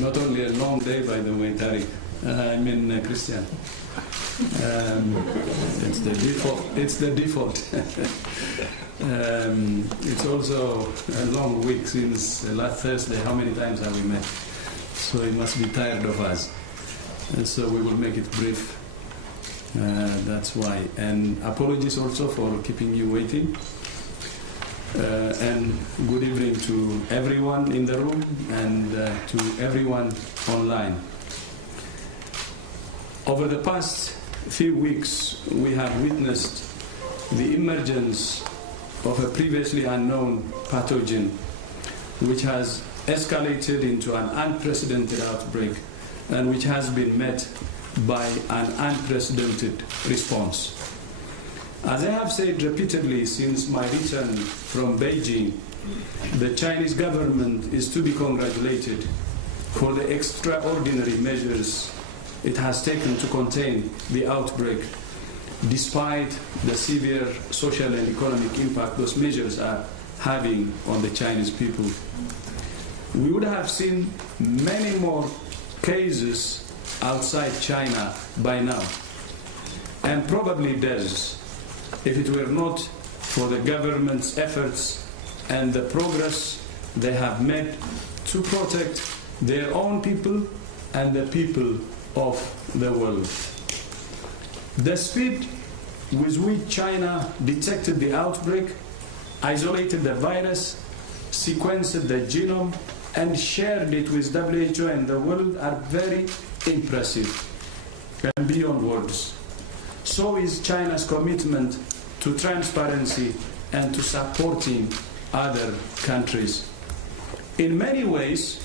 Not only a long day, by the way, Tariq. I mean, Christian. It's the default. It's the default. It's also a long week since last Thursday. How many times have we met? So you must be tired of us. And so we will make it brief. That's why. And apologies also for keeping you waiting. And good evening to everyone in the room and to everyone online. Over the past few weeks, we have witnessed the emergence of a previously unknown pathogen, which has escalated into an unprecedented outbreak and which has been met by an unprecedented response. As I have said repeatedly since my return from Beijing, the Chinese government is to be congratulated for the extraordinary measures it has taken to contain the outbreak, despite the severe social and economic impact those measures are having on the Chinese people. We would have seen many more cases outside China by now, and probably deaths, if it were not for the government's efforts and the progress they have made to protect their own people and the people of the world. The speed with which China detected the outbreak, isolated the virus, sequenced the genome, and shared it with WHO and the world are very impressive and beyond words. So is China's commitment to transparency and to supporting other countries. In many ways,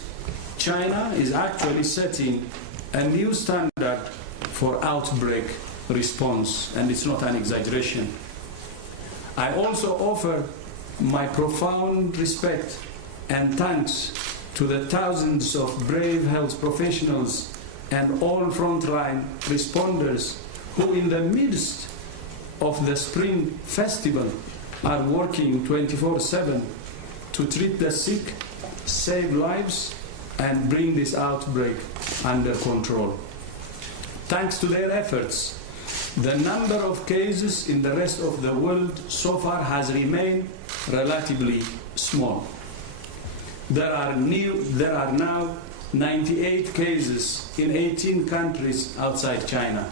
China is actually setting a new standard for outbreak response, and it's not an exaggeration. I also offer my profound respect and thanks to the thousands of brave health professionals and all frontline responders who, in the midst of the Spring Festival, are working 24/7 to treat the sick, save lives, and bring this outbreak under control. Thanks to their efforts, the number of cases in the rest of the world so far has remained relatively small. There are now 98 cases in 18 countries outside China,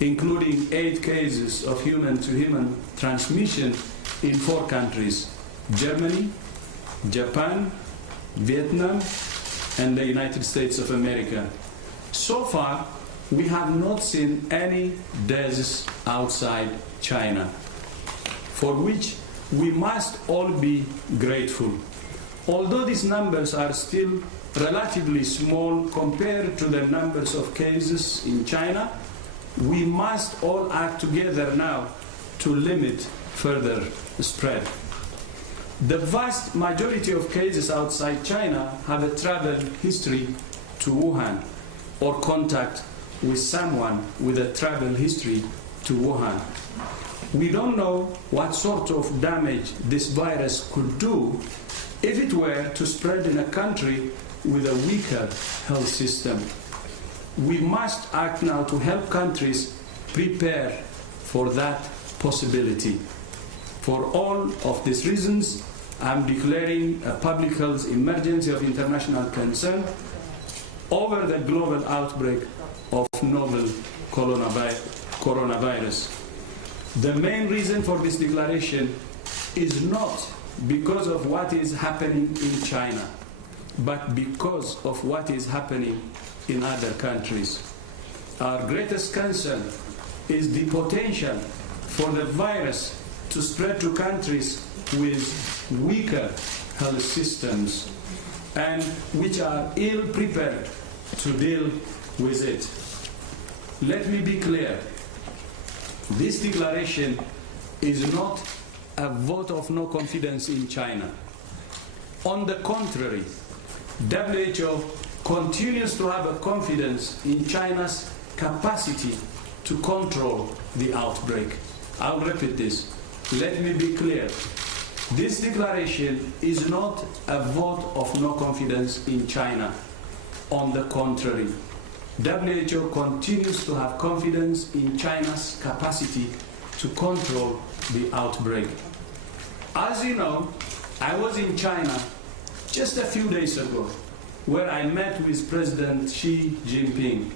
including 8 cases of human-to-human transmission in 4 countries: Germany, Japan, Vietnam, and the United States of America. So far, we have not seen any deaths outside China, for which we must all be grateful. Although these numbers are still relatively small compared to the numbers of cases in China, we must all act together now to limit further spread. The vast majority of cases outside China have a travel history to Wuhan or contact with someone with a travel history to Wuhan. We don't know what sort of damage this virus could do if it were to spread in a country with a weaker health system. We must act now to help countries prepare for that possibility. For all of these reasons, I'm declaring a public health emergency of international concern over the global outbreak of novel coronavirus. The main reason for this declaration is not because of what is happening in China, but because of what is happening in other countries. Our greatest concern is the potential for the virus to spread to countries with weaker health systems and which are ill-prepared to deal with it. Let me be clear. This declaration is not a vote of no confidence in China. On the contrary, WHO continues to have a confidence in China's capacity to control the outbreak. I'll repeat this. Let me be clear. This declaration is not a vote of no confidence in China. On the contrary, WHO continues to have confidence in China's capacity to control the outbreak. As you know, I was in China just a few days ago, where I met with President Xi Jinping.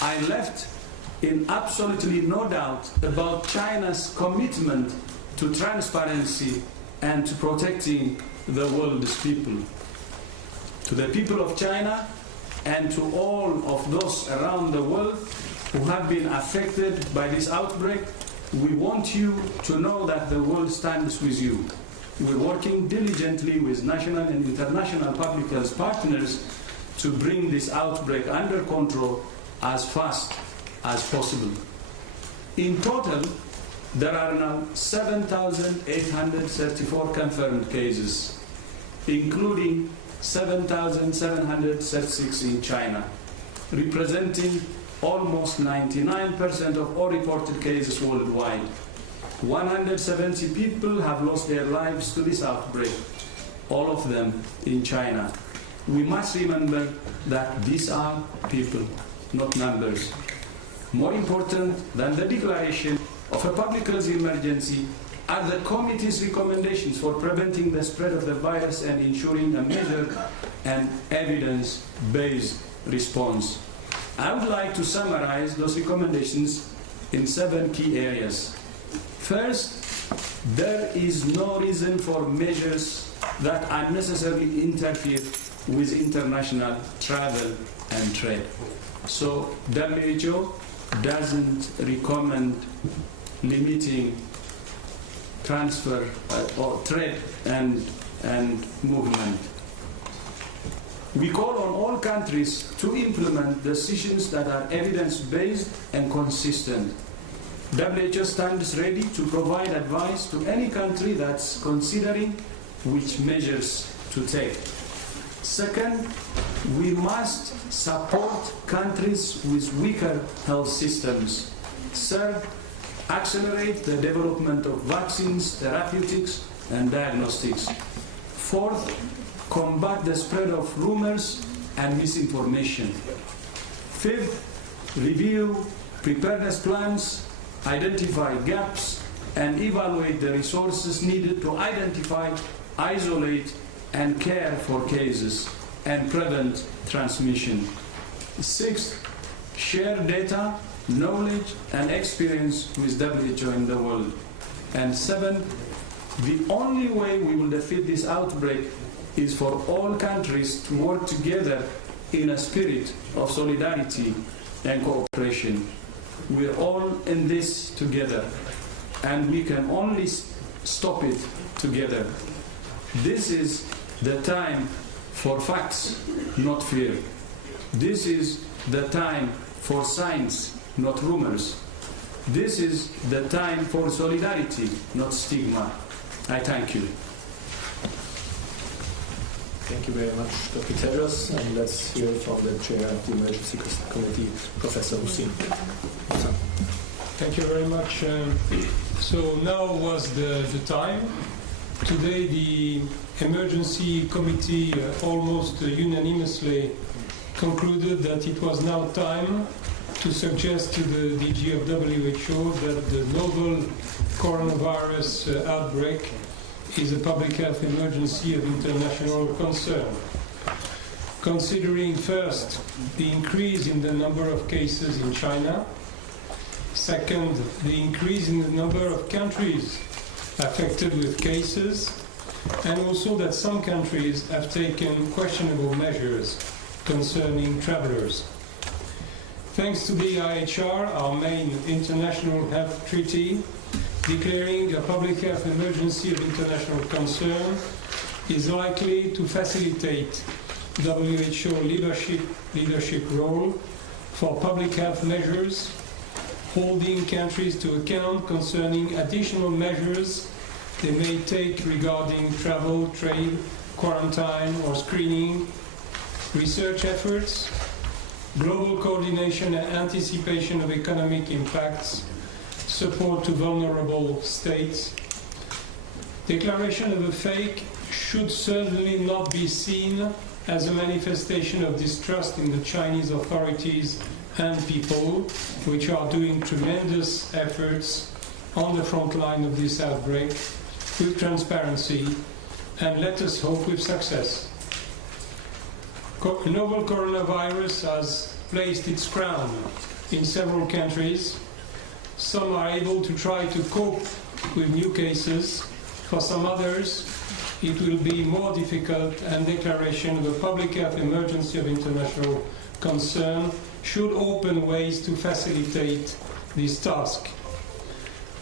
I left in absolutely no doubt about China's commitment to transparency and to protecting the world's people. To the people of China and to all of those around the world who have been affected by this outbreak, we want you to know that the world stands with you. We're working diligently with national and international public health partners to bring this outbreak under control as fast as possible. In total, there are now 7,834 confirmed cases, including 7,736 in China, representing almost 99% of all reported cases worldwide. 170 people have lost their lives to this outbreak, all of them in China. We must remember that these are people, not numbers. More important than the declaration of a public health emergency are the committee's recommendations for preventing the spread of the virus and ensuring a measured and evidence-based response. I would like to summarize those recommendations in 7 key areas. First, there is no reason for measures that unnecessarily interfere with international travel and trade. So WHO doesn't recommend limiting transfer or trade and movement. We call on all countries to implement decisions that are evidence-based and consistent. WHO stands ready to provide advice to any country that's considering which measures to take. Second, we must support countries with weaker health systems. Third, accelerate the development of vaccines, therapeutics, and diagnostics. Fourth, combat the spread of rumors and misinformation. Fifth, review preparedness plans, identify gaps, and evaluate the resources needed to identify, isolate, and care for cases and prevent transmission. Sixth, share data, knowledge, and experience with WHO in the world. And seventh, the only way we will defeat this outbreak is for all countries to work together in a spirit of solidarity and cooperation. We're all in this together, and we can only stop it together. This is the time for facts, not fear. This is the time for science, not rumors. This is the time for solidarity, not stigma. I thank you. Thank you very much, Dr. Tedros, and let's hear from the chair of the Emergency Committee, Professor Hussein. Thank you very much. So now was the time. Today the Emergency Committee almost unanimously concluded that it was now time to suggest to the DG of WHO that the novel coronavirus outbreak is a public health emergency of international concern. Considering first the increase in the number of cases in China, second the increase in the number of countries affected with cases, and also that some countries have taken questionable measures concerning travelers. Thanks to the IHR, our main international health treaty, declaring a public health emergency of international concern is likely to facilitate WHO leadership role for public health measures, holding countries to account concerning additional measures they may take regarding travel, trade, quarantine or screening, research efforts, global coordination and anticipation of economic impacts, support to vulnerable states. Declaration of a fake should certainly not be seen as a manifestation of distrust in the Chinese authorities and people, which are doing tremendous efforts on the front line of this outbreak with transparency, and let us hope with success. Novel coronavirus has placed its crown in several countries. Some are able to try to cope with new cases. For some others, it will be more difficult, and declaration of a public health emergency of international concern should open ways to facilitate this task.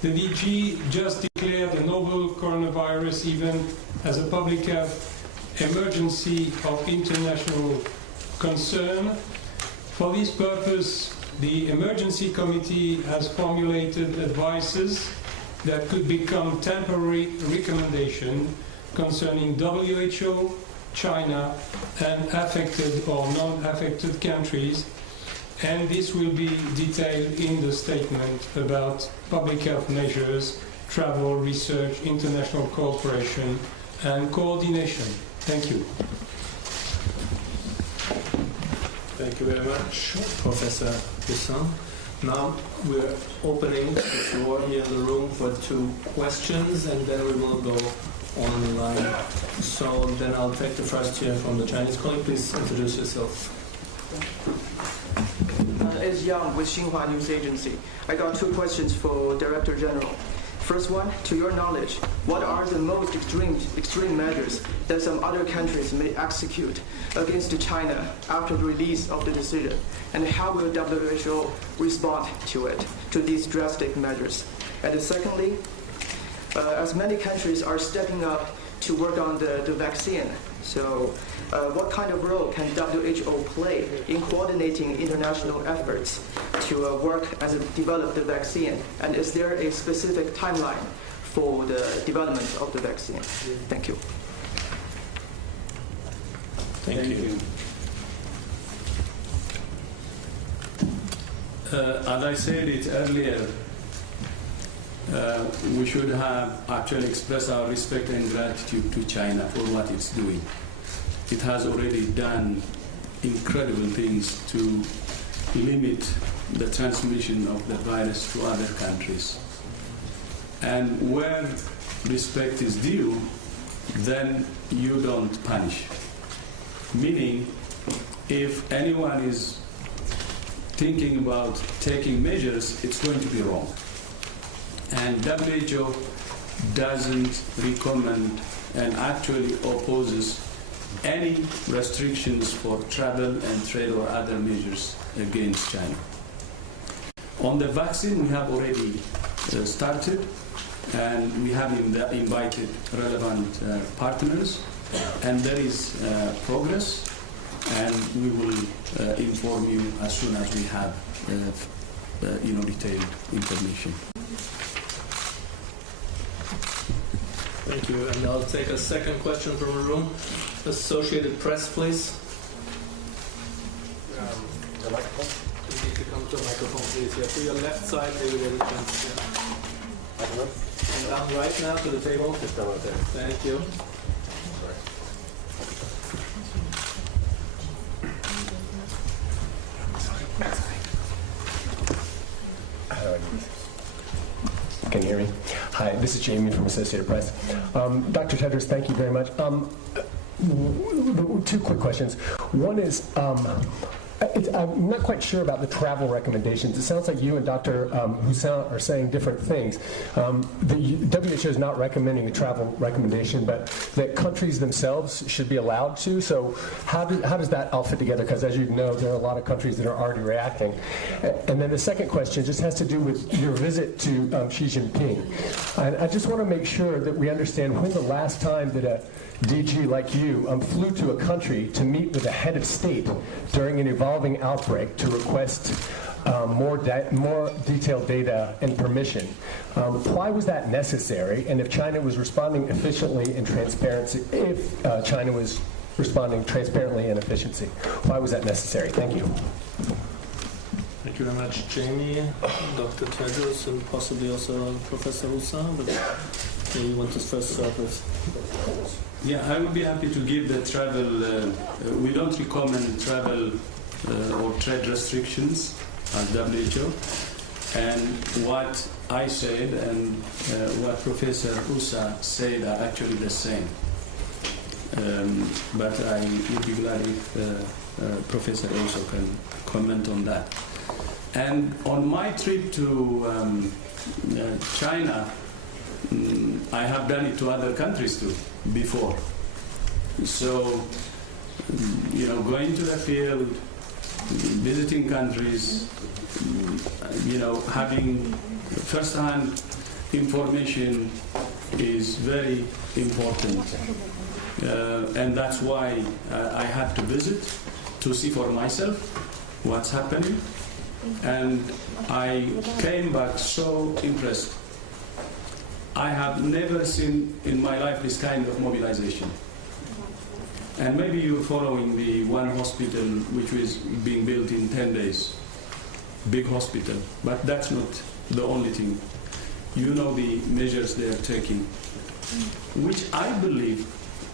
The DG just declared a novel coronavirus event as a public health emergency of international concern. For this purpose, the Emergency Committee has formulated advices that could become temporary recommendations concerning WHO, China, and affected or non-affected countries, and this will be detailed in the statement about public health measures, travel, research, international cooperation, and coordination. Thank you. Thank you very much, Professor Poussin. Now we're opening the floor here in the room for 2 questions, and then we will go online. So then I'll take the first here from the Chinese colleague. Please introduce yourself. It's Yang with Xinhua News Agency. I got 2 questions for Director General. First one, to your knowledge, what are the most extreme measures that some other countries may execute against China after the release of the decision? And how will WHO respond to these drastic measures? And secondly, as many countries are stepping up to work on the vaccine, so what kind of role can WHO play in coordinating international efforts to work and develop the vaccine? And is there a specific timeline for the development of the vaccine? Thank you. Thank you. As I said it earlier, we should have actually expressed our respect and gratitude to China for what it's doing. It has already done incredible things to limit the transmission of the virus to other countries. And where respect is due, then you don't punish. Meaning, if anyone is thinking about taking measures, it's going to be wrong. And WHO doesn't recommend and actually opposes any restrictions for travel and trade or other measures against China. On the vaccine, we have already started, and we have invited relevant partners, and there is progress, and we will inform you as soon as we have detailed information. Thank you. And I'll take a second question from the room. Associated Press, please. The microphone? You need to come to a microphone, please. Yeah, to your left side, maybe there is one. I don't know. And down right now to the table. Just down right there. Thank you. Can you hear me? Hi, this is Jamie from Associated Press. Dr. Tedros, thank you very much. 2 quick questions. One is, I'm not quite sure about the travel recommendations. It sounds like you and Dr. Poussin are saying different things. The WHO is not recommending the travel recommendation, but that countries themselves should be allowed to. So how does that all fit together? Because as you know, there are a lot of countries that are already reacting. And then the second question just has to do with your visit to Xi Jinping. And I just want to make sure that we understand when the last time that a DG like you flew to a country to meet with a head of state during an evolving outbreak to request more detailed data and permission. Why was that necessary? And if China was responding efficiently and transparency, if China was responding transparently and efficiency, why was that necessary? Thank you. Thank you very much, Jamie, Dr. Tedros, and possibly also Professor Poussin. But you want to first start with? Yeah, I would be happy to give the travel. We don't recommend travel or trade restrictions as WHO. And what I said and what Professor Usa said are actually the same. But I would be glad if Professor also can comment on that. And on my trip to China, I have done it to other countries too before. So, going to the field, visiting countries, having first-hand information is very important. And that's why I had to visit to see for myself what's happening. And I came back so impressed. I have never seen in my life this kind of mobilization. And maybe you're following the one hospital which was being built in 10 days. Big hospital. But that's not the only thing. You know the measures they are taking, which I believe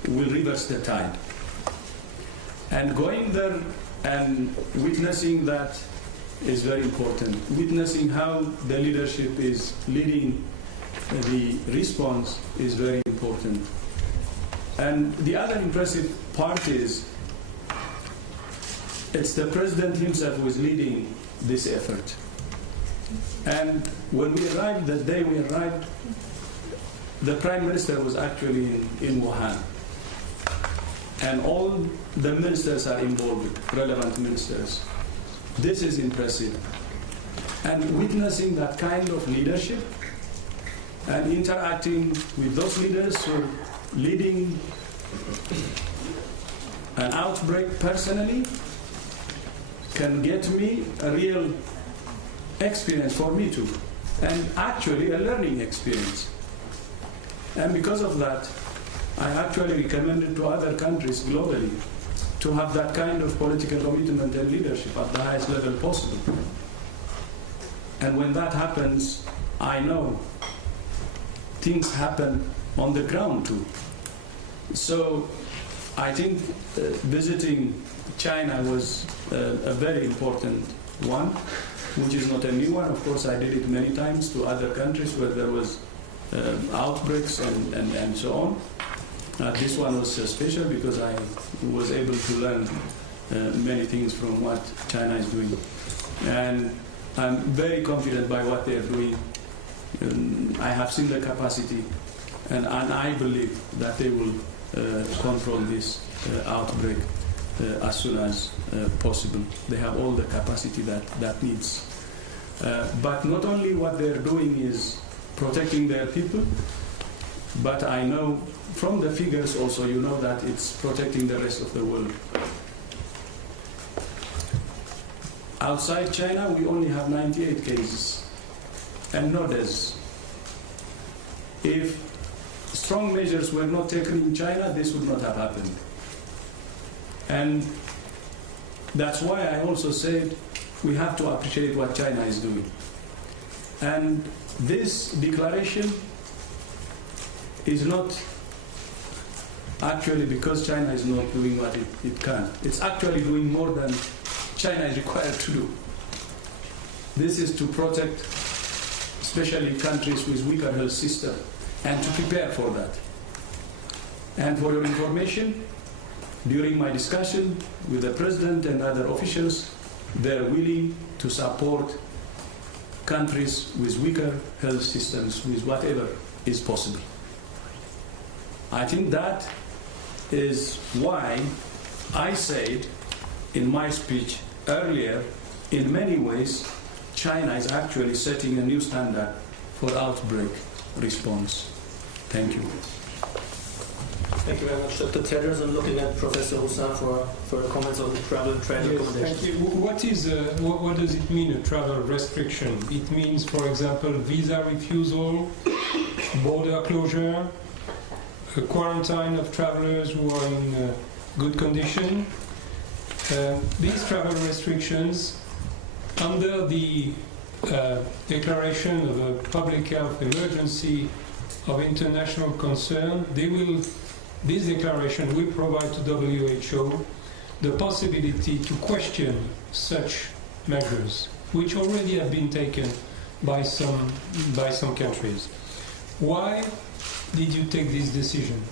will reverse the tide. And going there and witnessing that is very important. Witnessing how the leadership is leading the response is very important. And the other impressive part is it's the president himself who is leading this effort. And when we arrived, the day we arrived, the Prime Minister was actually in Wuhan. And all the ministers are involved, relevant ministers. This is impressive. And witnessing that kind of leadership and interacting with those leaders who are leading an outbreak personally can get me a real experience for me too, and actually a learning experience. And because of that, I actually recommended to other countries globally to have that kind of political commitment and leadership at the highest level possible. And when that happens, I know things happen on the ground too. So I think visiting China was a very important one, which is not a new one. Of course, I did it many times to other countries where there was outbreaks and so on. This one was special because I was able to learn many things from what China is doing. And I'm very confident by what they are doing. I have seen the capacity, and I believe that they will control this outbreak as soon as possible. They have all the capacity that needs. But not only what they're doing is protecting their people, but I know from the figures also, you know that it's protecting the rest of the world. Outside China, we only have 98 cases and no deaths. If strong measures were not taken in China, this would not have happened. And that's why I also said we have to appreciate what China is doing. And this declaration is not actually because China is not doing what it can. It's actually doing more than China is required to do. This is to protect especially countries with weaker health system and to prepare for that. And for your information, during my discussion with the President and other officials, they're willing to support countries with weaker health systems with whatever is possible. I think that is why I said in my speech earlier, in many ways, China is actually setting a new standard for outbreak response. Thank you. Thank you very much, Dr. Tedros. I'm looking at Professor Hussam for comments on the travel and trade recommendations. Thank you. What does it mean, a travel restriction? It means, for example, visa refusal, border closure, a quarantine of travelers who are in good condition. These travel restrictions, under the declaration of a public health emergency of international concern, they will this declaration will provide to WHO the possibility to question such measures, which already have been taken by some countries. Why did you take this decision?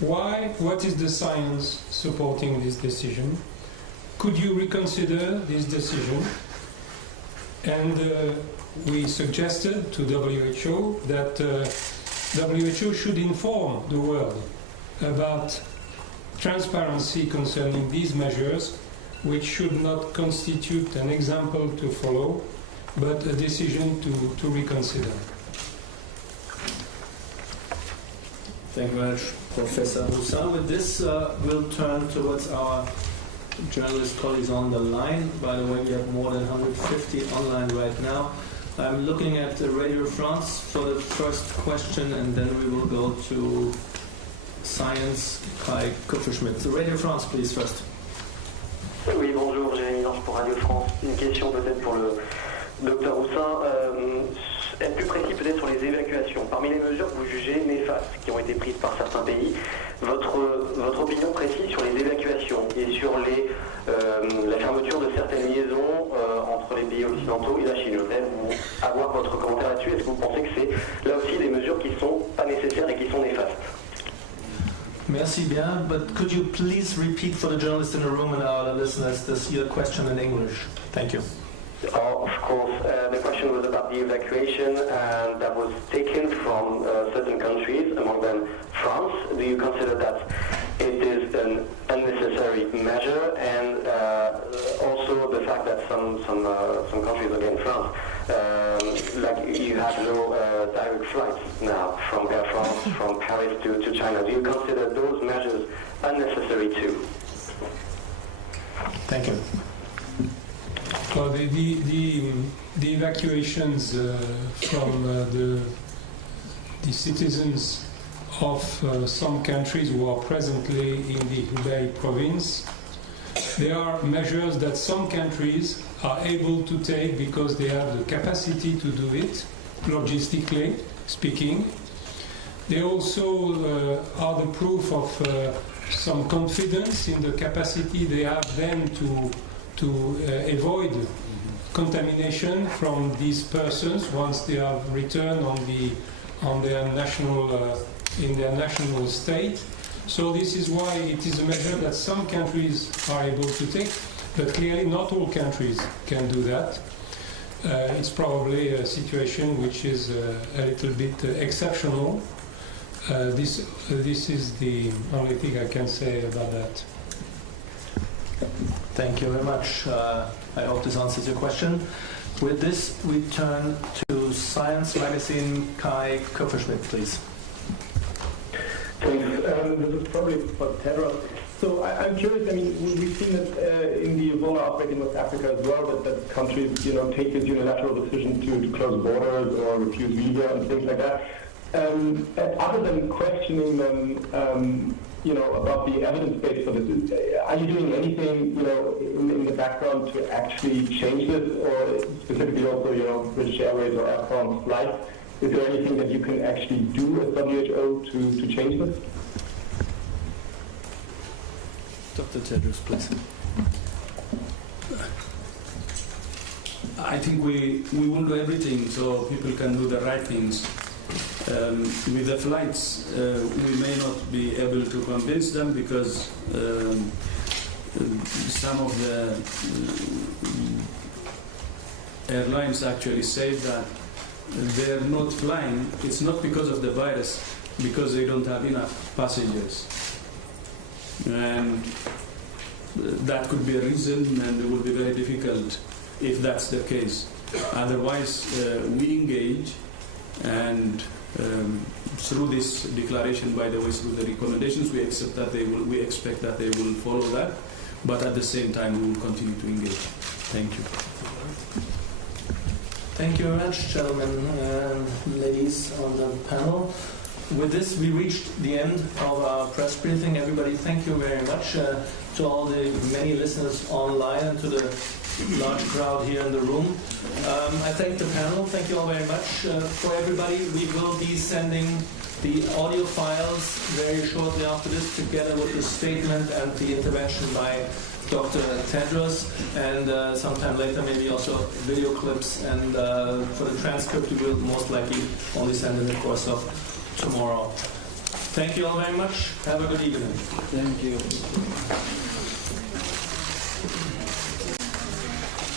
Why? What is the science supporting this decision? Could you reconsider this decision? And we suggested to WHO that WHO should inform the world about transparency concerning these measures, which should not constitute an example to follow, but a decision to reconsider. Thank you very much, Professor Roussin. With this, we'll turn towards our journalist colleagues on the line. By the way, we have more than 150 online right now. I'm looking at Radio France for the first question, and then we will go to Science, Kai Kupferschmidt. So Radio France, please, first. Oui, bonjour, Jérémy Lance pour Radio France. Une question peut-être pour le docteur Roussin. Être plus précis peut-être sur les évacuations. Parmi les mesures que vous jugez néfastes qui ont été prises par certains pays, votre opinion précise sur les évacuations et sur la fermeture de certaines liaisons entre les pays occidentaux et la Chine. Je voudrais avoir votre commentaire là-dessus. Est-ce que vous pensez que c'est là aussi des mesures qui ne sont pas nécessaires et qui sont néfastes? Merci bien, but could you please repeat for the journalists in the room and our listeners your question in English? Thank you. Oh, of course. The question was about the evacuation that was taken from certain countries, among them France. Do you consider that it is an unnecessary measure, and also the fact that some countries, again France, like you have no direct flights now from Air France, from Paris to China. Do you consider those measures unnecessary too? Thank you. Well, the evacuations from the citizens of some countries who are presently in the Hubei province, they are measures that some countries are able to take because they have the capacity to do it, logistically speaking. They also are the proof of some confidence in the capacity they have then to avoid contamination from these persons once they have returned on their national in their national state. So this is why it is a measure that some countries are able to take, but clearly not all countries can do that. It's probably a situation which is a little bit exceptional. This is the only thing I can say about that. Thank you very much. I hope this answers your question. With this, we turn to Science Magazine. Kai Kupferschmidt, please. Thanks. This is probably for Tedros. So I'm curious. I mean, we've seen that in the Ebola outbreak in West Africa as well, that countries, take this unilateral decision to close borders or refuse visa and things like that. Other than questioning them, about the evidence base for this, are you doing anything, in the background to actually change this, or specifically also, British Airways or Air France flights? Is there anything that you can actually do as WHO to change this? Dr. Tedros, please. I think we will do everything so people can do the right things. With the flights, we may not be able to convince them because some of the airlines actually say that they're not flying. It's not because of the virus, because they don't have enough passengers. And that could be a reason, and it will be very difficult if that's the case. Otherwise, we engage, and through this declaration, by the way, through the recommendations, we expect that they will follow that, but at the same time, we will continue to engage. Thank you. Thank you very much, gentlemen and ladies on the panel. With this, we reached the end of our press briefing. Everybody, thank you very much to all the many listeners online and to the large crowd here in the room. I thank the panel. Thank you all very much. For everybody, we will be sending the audio files very shortly after this, together with the statement and the intervention by Dr. Tedros, and sometime later maybe also video clips, and for the transcript we will most likely only send in the course of tomorrow. Thank you all very much. Have a good evening. Thank you.